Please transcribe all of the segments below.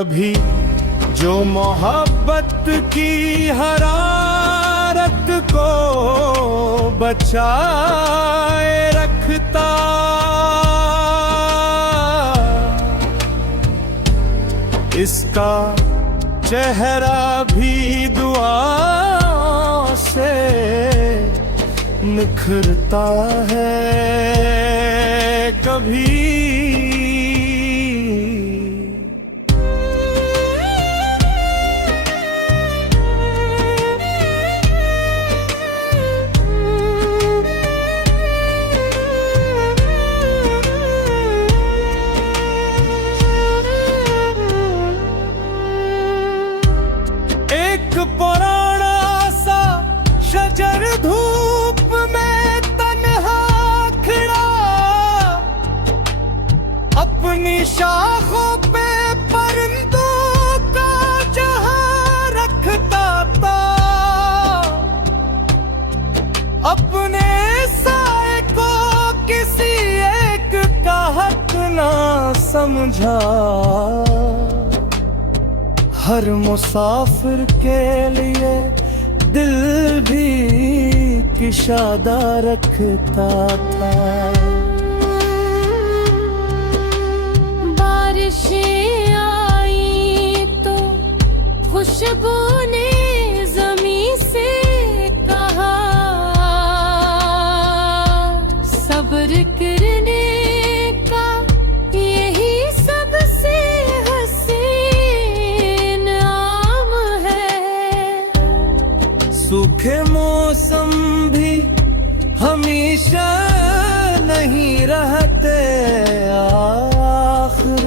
कभी जो मोहब्बत की हरारत को बचाए रखता, इसका चेहरा भी दुआओं से निखरता है कभी। पुराना सा शजर धूप में तन्हा खड़ा, अपनी शाखों पे परिंदों का जहां रखता था, अपने साए को किसी एक का हक ना समझा। हर मुसाफिर के लिए दिल भी किशादा रखता था। बारिशें आई तो खुशबू ने ज़मीं से कहा, सब्र करने का यही सबसे सूखे मौसम भी हमेशा नहीं रहते, आखिर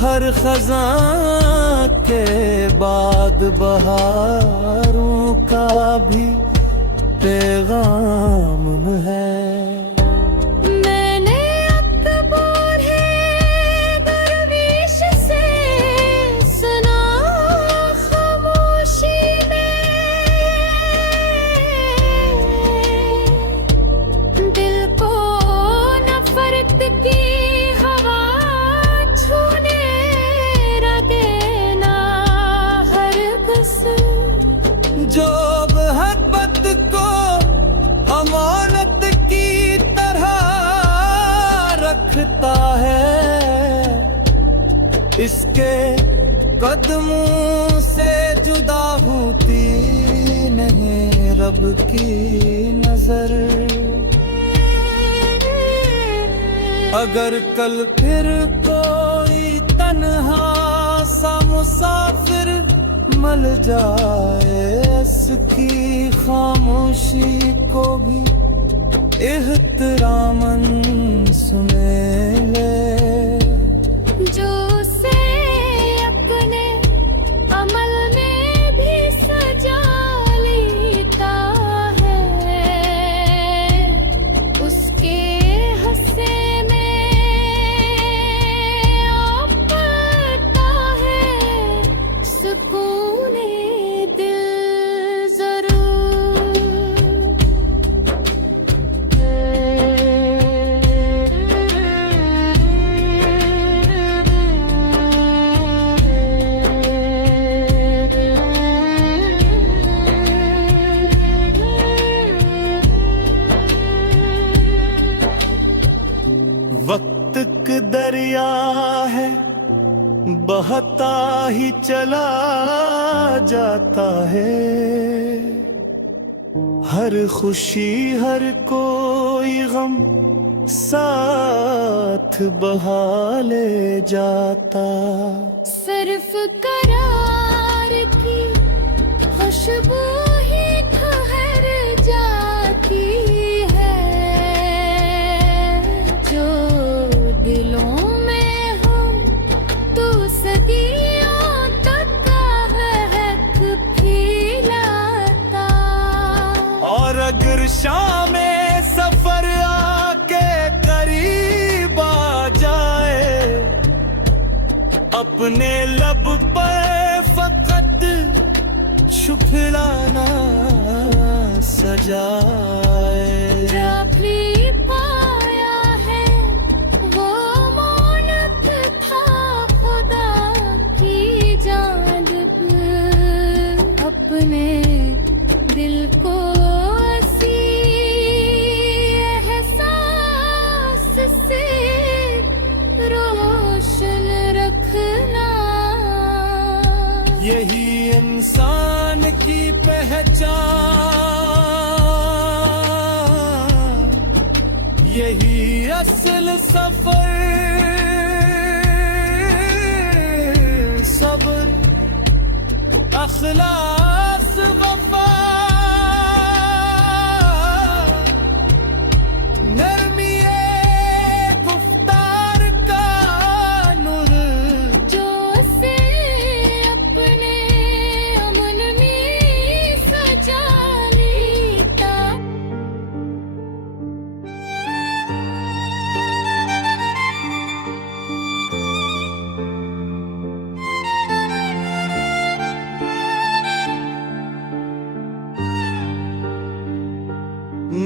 हर खज़ां के बाद बहारों का भी पैगाम है। जो मोहब्बत को अमानत की तरह रखता है, इसके कदमों से जुदा होती नहीं रब की नजर। अगर कल फिर कोई तन्हा सा मुसाफिर मल जाए, इसकी खामोशी को भी एहतरामन सुने ले। जो से अपने अमल में भी सजा लेता है, उसके हंसे वक्त का दरिया है बहता ही चला जाता है, हर खुशी हर कोई गम साथ बहा ले जाता। सिर्फ करार की खुशबू ही ठहर जाती है, जो दिलों में हो तो सदियों तक महक फैलाता। और अगर शाम में सफर आके करीब आ जाए, अपने लब पर फकत छुपलाना सजाए। जब भी पाया है वो मौनत था खुदा की यही इंसान की पहचान, यही असल सफर, सब्र, अखलास, वफा, नरमी गुफ्तार का नूर, जो से अपने अमन में सजा लेता।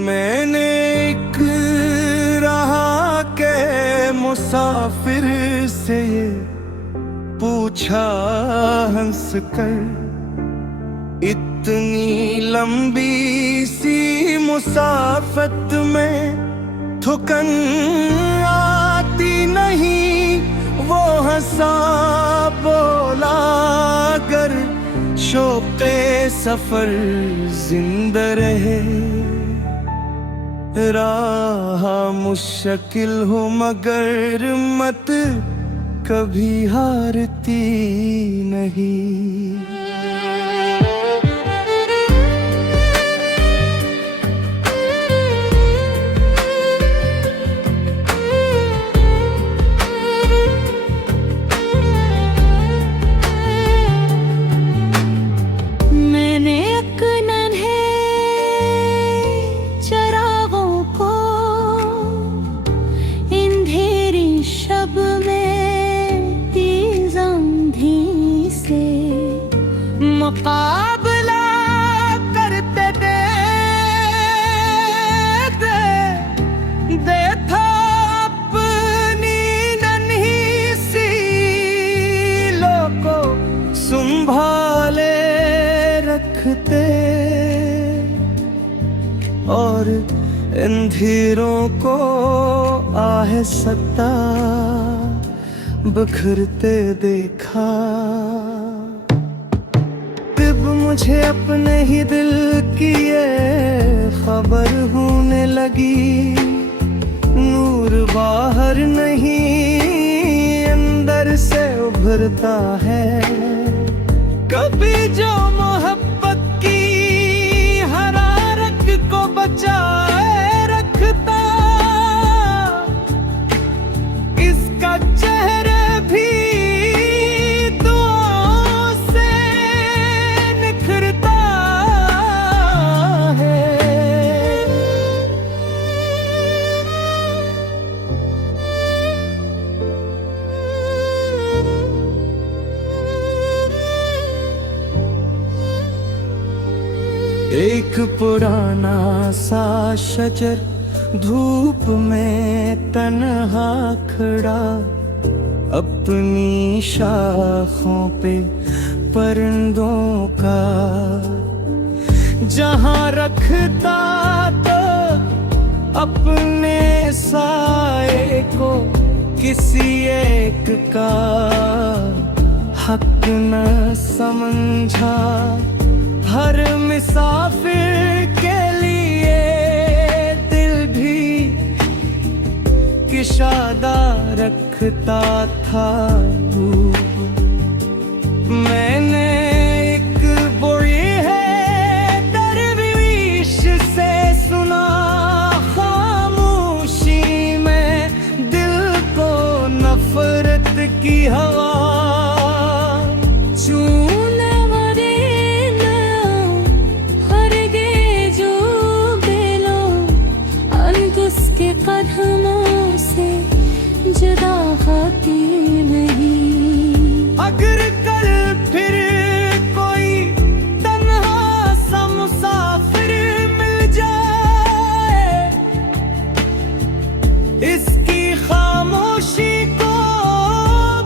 मैंने एक रहा के मुसाफिर से ये पूछा हंस कर, इतनी लंबी सी मुसाफत में थुकन आती नहीं। वो हंसा बोला, अगर शौक़े सफर जिंदा रहे, राह मुश्किल हो मगर मत कभी हारती नहीं। मैंने एक नन्हे चरागों को अंधेरी शब में तेज आंधी से मुकाबला करते देखा अपनी नन्ही सी को संभाले रखते, और अंधेरों को आहिस्ता बिखरते देखा। तब मुझे अपने ही दिल की ये खबर होने लगी, नूर बाहर नहीं अंदर से उभरता है। कभी जो मोहब्बत की हरारत को बचाए रखता, इसका चेहरा भी दुआओं से निखरता है। एक पुराना सा शजर धूप में तन्हा खड़ा, अपनी शाखों पे परिंदों का जहां रखता, तो अपने साए को किसी एक का हक न समझा। हर मुसाफिर के लिए दिल भी किशादा रखता था तू। मैंने एक बुरी है दरवेश से सुना, खामोशी में दिल को नफरत की हवा कदमों से जुदा होती नहीं। अगर कल फिर कोई तन्हा सा मुसाफिर मिल जाए, इसकी खामोशी को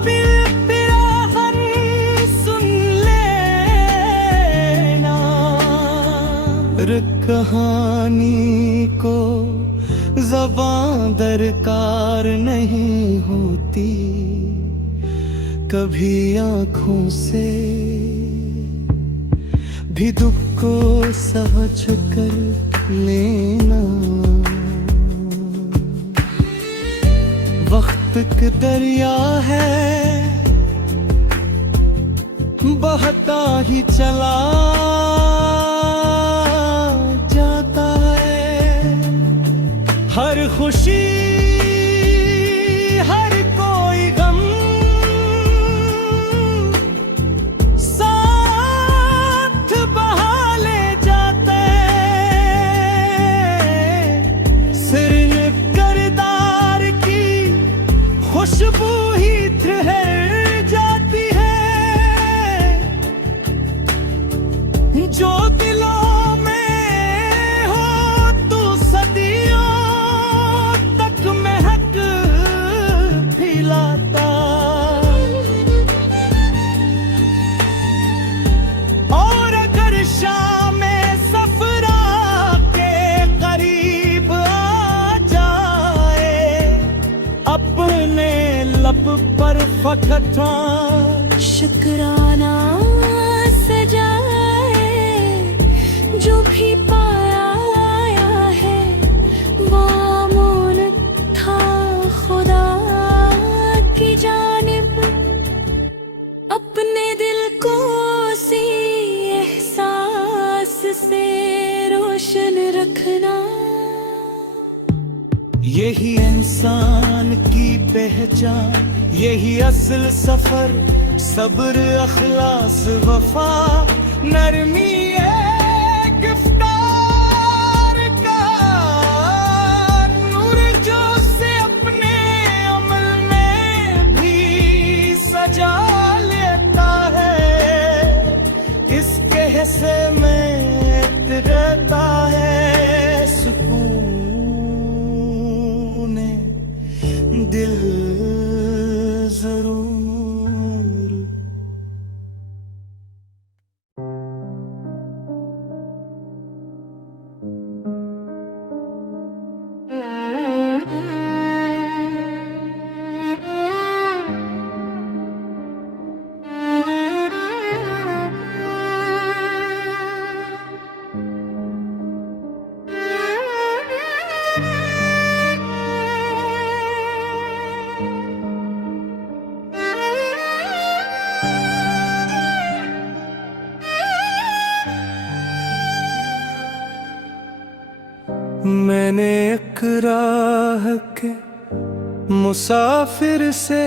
बिलखिराहन सुन लेना। कहानी को ज़बां दरकार नहीं होती, कभी आँखों से भी दुख को समझ कर लेना। वक्त के दरिया है बहता ही चला जाता है। हर खुशी हर कोई गम साथ बहा ले जाता है। सिर करदार की खुशबू ही ठहर जाती है। जो दिलों में हो तू सदियों तक महक फैलाता। और अगर शाम सफरा के करीब आ जाए, अपने लब पर फकत शुक्राना सजाए। जो भी पाया है वो अमूल था खुदा की जानिब। अपने दिल को उसी एहसास से रोशन रखना। यही इंसान की पहचान, यही असल सफर। सब्र अखलास वफा नरमी गिफ्तार का नूर जो से अपने अमल में भी सजा लेता है। इसके हिस्से में रहता है सुकून दिल जरूर। मैंने एक राह के मुसाफिर से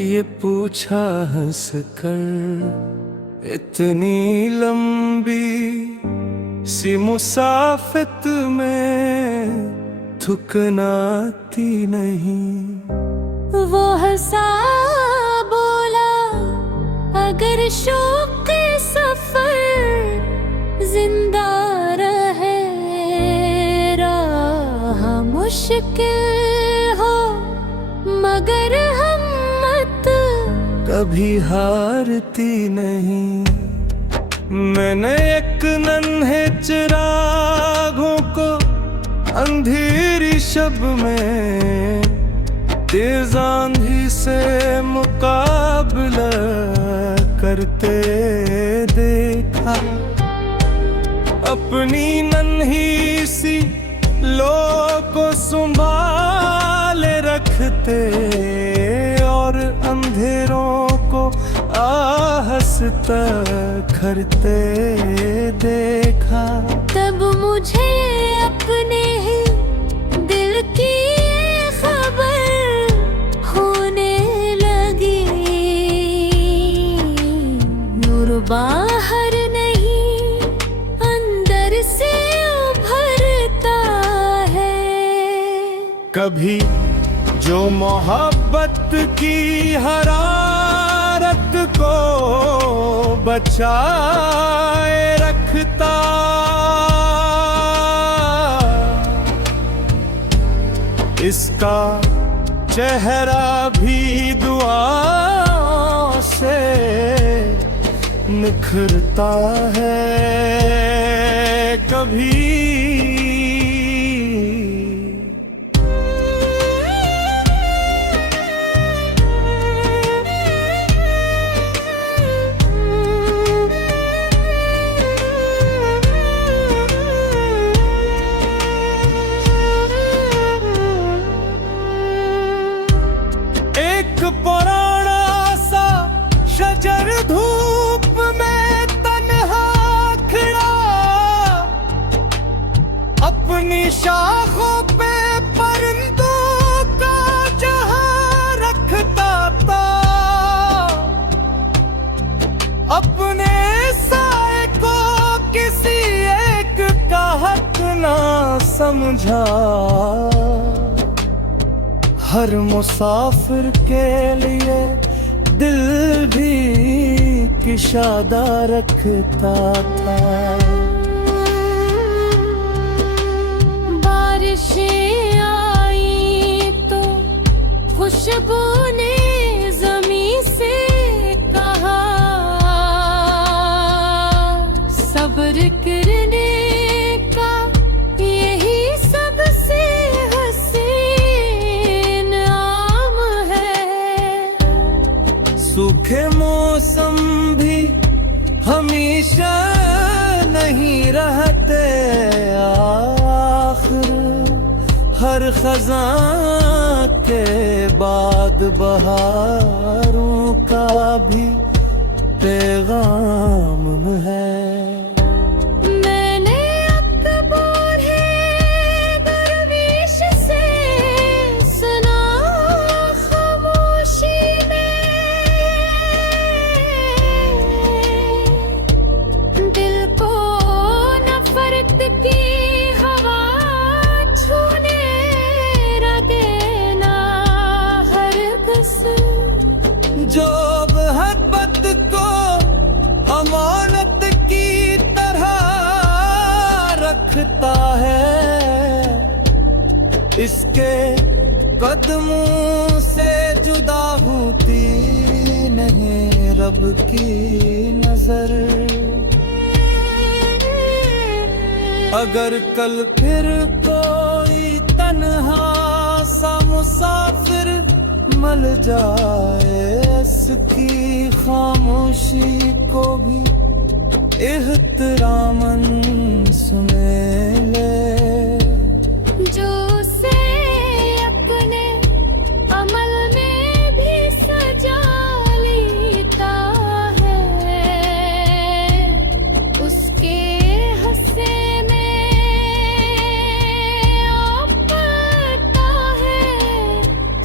ये पूछा हंस कर, इतनी लंबी सी मुसाफित में थुकनाती नहीं। वो हंसा बोला अगर शौक के सफर जिंदा रहे, राह मुश्किल हो मगर हिम्मत कभी हारती नहीं। मैंने एक नन्हे चिरागों को अंधेरी शब में तेज आंधी से मुकाबला करते देखा। अपनी नन्ही सी लो को संभाले रखते और अंधेरों को आहस्ता करते देखा। तब मुझे अपने ही दिल की खबर होने लगी। नूर बाहर नहीं अंदर से उभरता है। कभी जो मोहब्बत की हरारत को बचाए रखता, इसका चेहरा भी दुआओं से निखरता है। कभी नजर धूप में तन्हा खड़ा, अपनी शाखों पे परिंदों का जहां रखता था। अपने साए को किसी एक का हक ना समझा। हर मुसाफिर के लिए दिल भी किशादा रखता था। बारिशें आई तो खुशबू ने ज़मीं से कहा, सब्र करने का यही सबसे हसीन आम है। सूखे मौसम भी हमेशा नहीं रहते, आखिर हर खज़ां के बाद बहारों का भी पैगाम है। मैंने अकबर है दरवेश से सुना खामोशी में, दिल को नफरत की हवा छूने लगे ना हरगिज़। जो मोहब्बत को अमानत की तरह रखता है, इसके कदमों से जुदा होती नहीं रब की नजर। अगर कल फिर कोई तन्हा सा मुसाफिर मल जाए, इसकी खामोशी को भी एहतरामन सुने ले। जो उसे अपने अमल में भी सजा लेता है, उसके हंसे में आपता है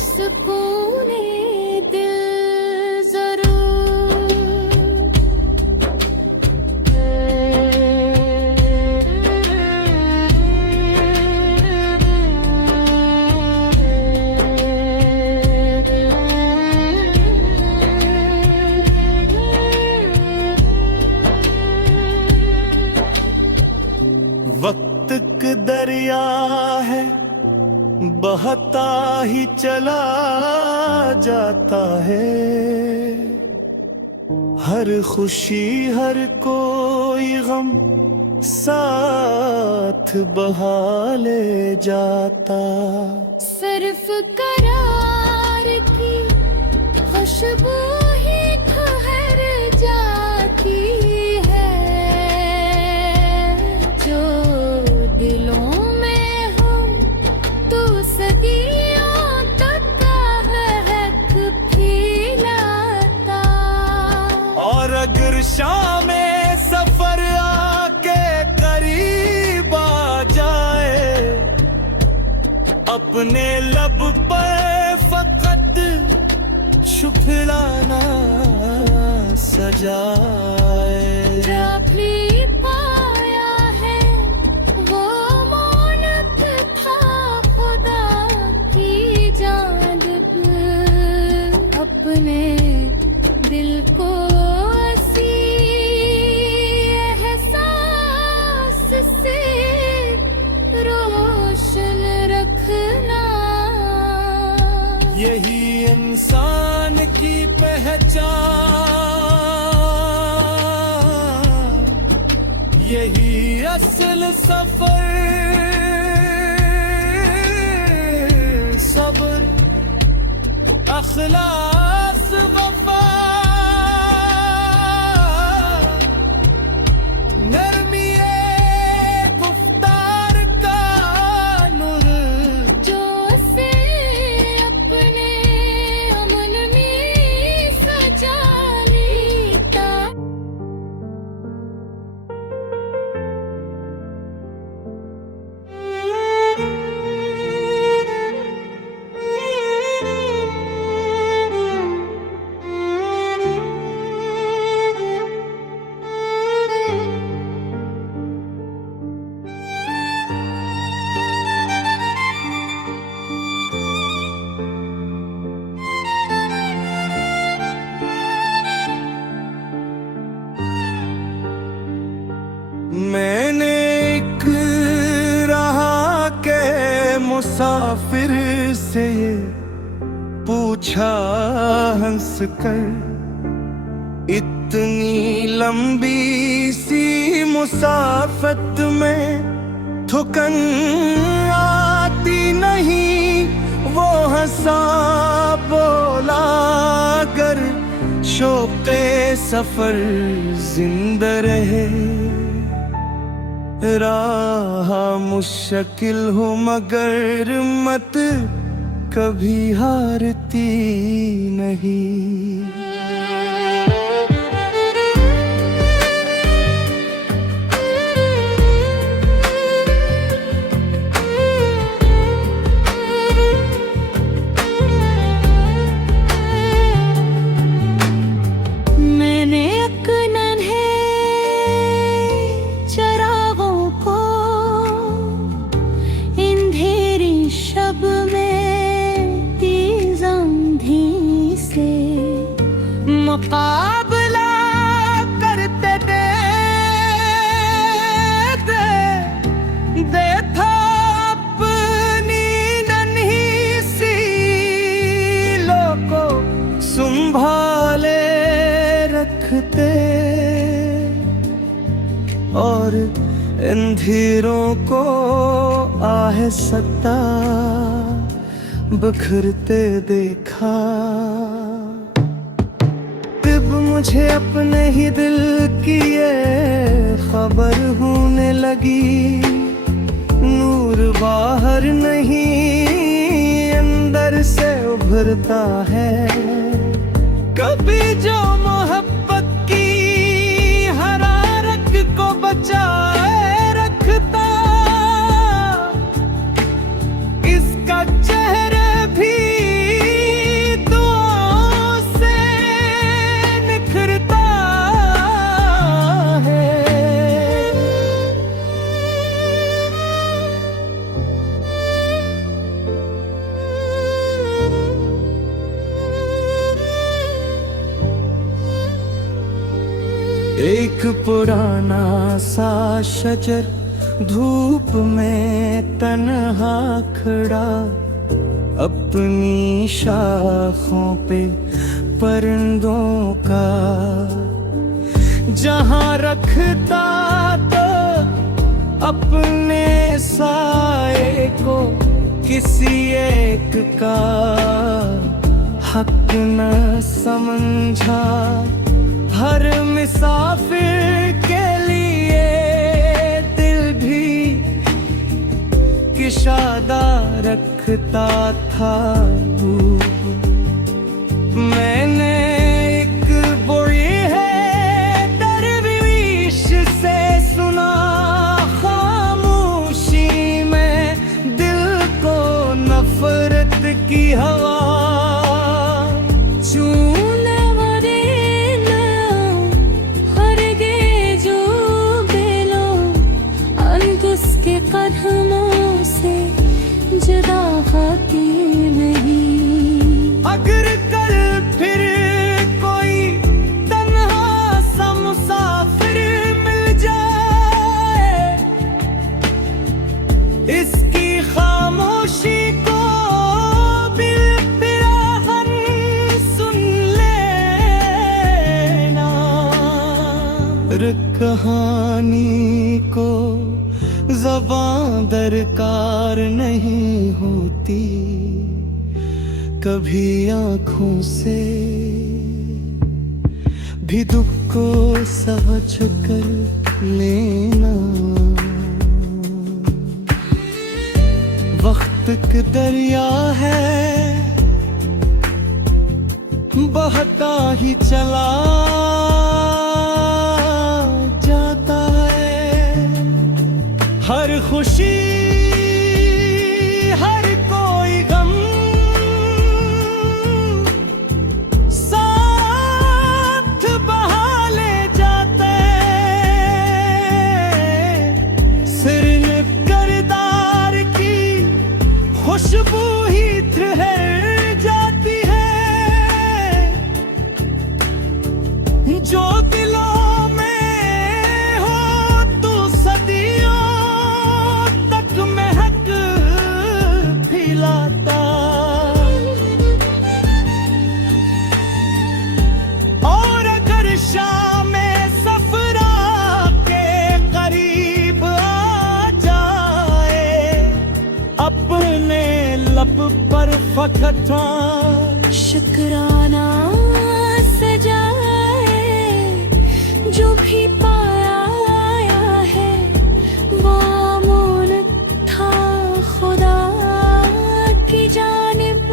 सुकून दिल जरूर। वक्त का दरिया है बहता ही चला जाता है, हर खुशी हर कोई गम साथ बहा ले जाता। सिर्फ करार की खुशबू ही ठहर जाती है, जो दिलों में हम तो सदियों तक महक फैलाता। और अगर शाम में सफर आके करीब आ जाए, अपने लब पर फकत छुपलाना सजाए। जब भी पाया है वो मानत था खुदा की जानिब, अपने दिल को ऐसी एहसास से रोशन रखना। यही इंसान की पहचान, यही असल सफर, सब्र अखलास वफा, नरमी गुफ्तार का नूर, जो से अपने अमल में सजा ले मुसाफिर से ये पूछा हंस कर, इतनी लंबी सी मुसाफत में थुकन आती नहीं। वो हंसा बोला, अगर शौक़े सफर जिंदा रहे, राह मुश्किल हो मगर मत कभी हारती नहीं। मुकाबला करते दे था अपनी नन्ही सी को संभाले रखते, और अंधेरों को आहिस्ता बिखरते देखा। मुझे अपने ही दिल की ये खबर होने लगी, नूर बाहर नहीं अंदर से उभरता है। कभी जो मोहब्बत की हरारत को बचाए रखता, इसका चेहरा भी एक पुराना सा शजर धूप में तन्हा खड़ा, अपनी शाखों पे परिंदों का जहां रखता, तो अपने साए को किसी एक का हक न समझा। हर मुसाफिर के लिए दिल भी किशादा रखता था तू। मैंने एक बुरी है दरवेश से सुना, खामोशी में दिल को नफरत की हवा कदमों से जुदा खाती नहीं। अगर कल फिर कोई तन्हा सा मुसाफिर मिल जाए, इसकी खामोशी को बिलबिलाहन सुन लेना। कहानी को ज़बां दरकार नहीं होती, कभी आँखों से भी दुख को सहज कर लेना। वक्त का दरिया है बहता ही चला जाता है। हर खुशी हर कोई गम साथ बहा ले जाते, सिर किरदार की खुशबू ही ठहर जाती है। जो दिलों में हो तो सदियों तक महक मार्फत शुक्राना सजाए जो भी पाया है वो अमानत था खुदा की जानिब।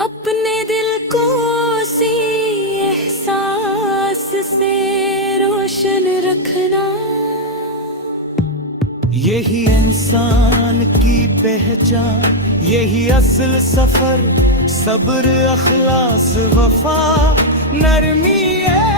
अपने दिल को उसी एहसास से रोशन रखना। यही इंसान की पहचान, यही असल सफर, सब्र अखलास वफा नरमी है।